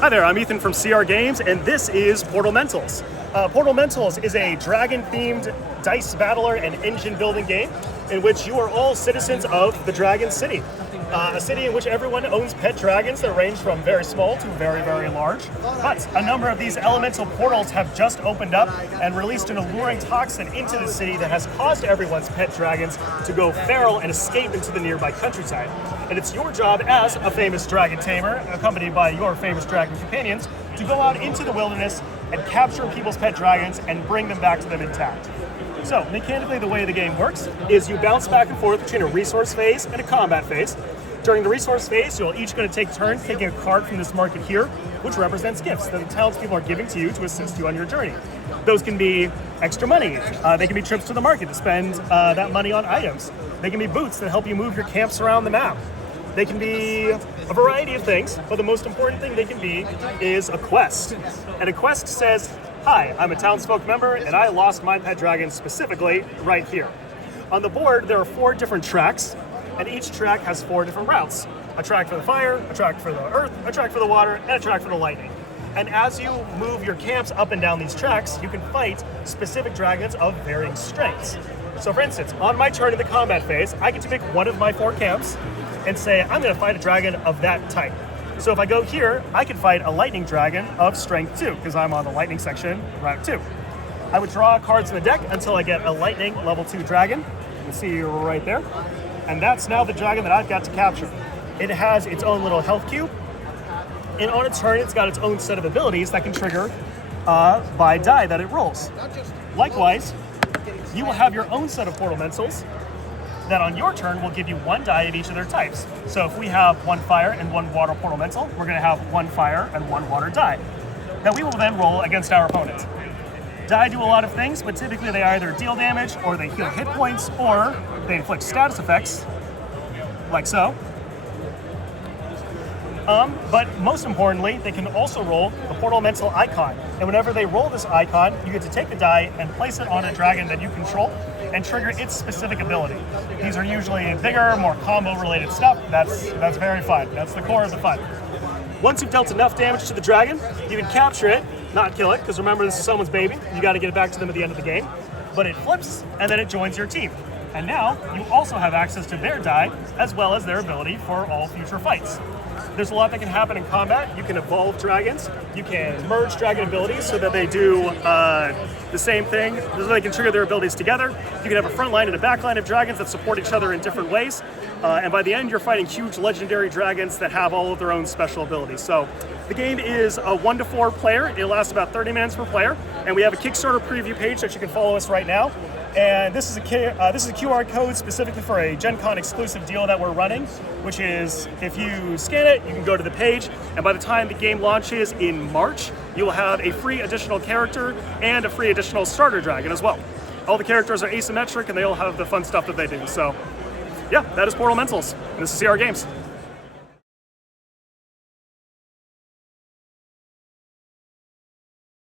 Hi there, I'm Ethan from CR Games, and this is Portamentals. Portamentals is a dragon-themed dice battler and engine-building game in which you are all citizens of the Dragon City. A city in which everyone owns pet dragons that range from very small to very, very large. But a number of these elemental portals have just opened up and released an alluring toxin into the city that has caused everyone's pet dragons to go feral and escape into the nearby countryside. And it's your job as a famous dragon tamer, accompanied by your famous dragon companions, to go out into the wilderness and capture people's pet dragons and bring them back to them intact. So, mechanically, the way the game works is you bounce back and forth between a resource phase and a combat phase. During the resource phase, you're each going to take turns taking a card from this market here, which represents gifts that the townspeople are giving to you to assist you on your journey. Those can be extra money. They can be trips to the market to spend that money on items. They can be boots that help you move your camps around the map. They can be a variety of things, but the most important thing they can be is a quest. And a quest says, hi, I'm a townsfolk member, and I lost my pet dragon specifically right here. On the board, there are 4 different tracks, and each track has 4 different routes. A track for the fire, a track for the earth, a track for the water, and a track for the lightning. And as you move your camps up and down these tracks, you can fight specific dragons of varying strengths. So for instance, on my turn in the combat phase, I get to pick one of my 4 camps and say, I'm going to fight a dragon of that type. So if I go here, I can fight a lightning dragon of strength 2, because I'm on the lightning section, route 2. I would draw cards in the deck until I get a lightning level 2 dragon. You can see right there. And that's now the dragon that I've got to capture. It has its own little health cube, and on its turn, it's got its own set of abilities that can trigger by die that it rolls. Likewise, you will have your own set of Portamentals that on your turn will give you 1 die of each of their types. So if we have 1 fire and 1 water Portamental, we're going to have 1 fire and 1 water die that we will then roll against our opponent. Die do a lot of things, but typically they either deal damage, or they heal hit points, or they inflict status effects, like so. But most importantly, they can also roll the Portamental icon. And whenever they roll this icon, you get to take the die and place it on a dragon that you control and trigger its specific ability. These are usually bigger, more combo-related stuff. That's very fun. That's the core of the fun. Once you've dealt enough damage to the dragon, you can capture it, not kill it, because remember, this is someone's baby. You got to get it back to them at the end of the game. But it flips, and then it joins your team. And now, you also have access to their die, as well as their ability for all future fights. There's a lot that can happen in combat. You can evolve dragons. You can merge dragon abilities so that they do the same thing, so they can trigger their abilities together. You can have a front line and a back line of dragons that support each other in different ways. And by the end, you're fighting huge legendary dragons that have all of their own special abilities. So the game is a 1 to 4 player. It lasts about 30 minutes per player. And we have a Kickstarter preview page that you can follow us right now. And this is a QR code specifically for a GenCon exclusive deal that we're running, which is if you scan it, you can go to the page, and by the time the game launches in March, you will have a free additional character and a free additional starter dragon as well. All the characters are asymmetric, and they all have the fun stuff that they do. So, yeah, that is Portamentals, and this is CR Games.